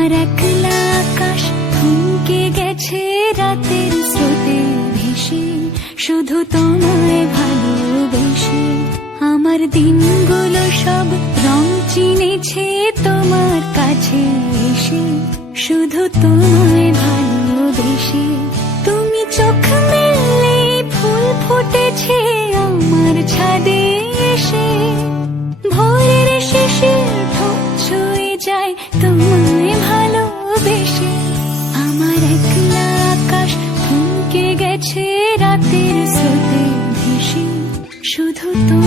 আমার একলা আকাশ থমকে গেছে রাতের স্রোতে ভেসে, শুধু তোমায় ভালোবেসে। আমার দিনগুলো সব রং চিনেছে তোমার কাছে এসে। শুধু তোমায় ভালোবেসে। তুমি চোখ মেললে ফুল ফুটেছে আমার ছাদে এসে। ভোরের শেষে ঠোঁট ছুঁয়ে যায় ভালোবেসে আমার একলা আকাশ থমকে গেছে রাতের স্রোতে ভেসে। শুধু তোমায়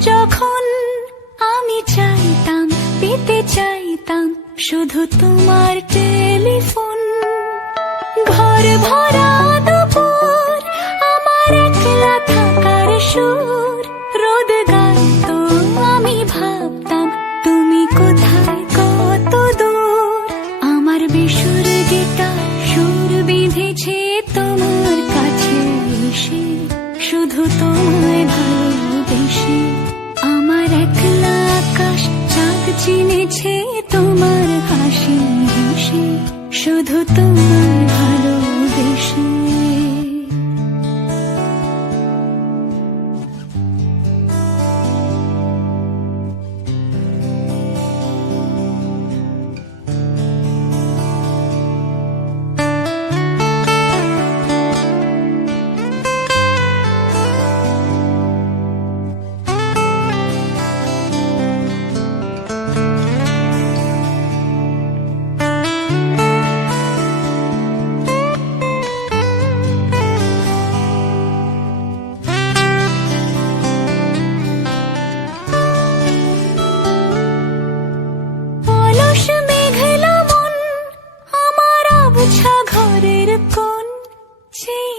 যখন আমি চাইতাম পেতে চাইতাম শুধু তোমার টেলিফোন। ঘর ভরা চিনেছে তোমার আবছা ঘরের কোন সেই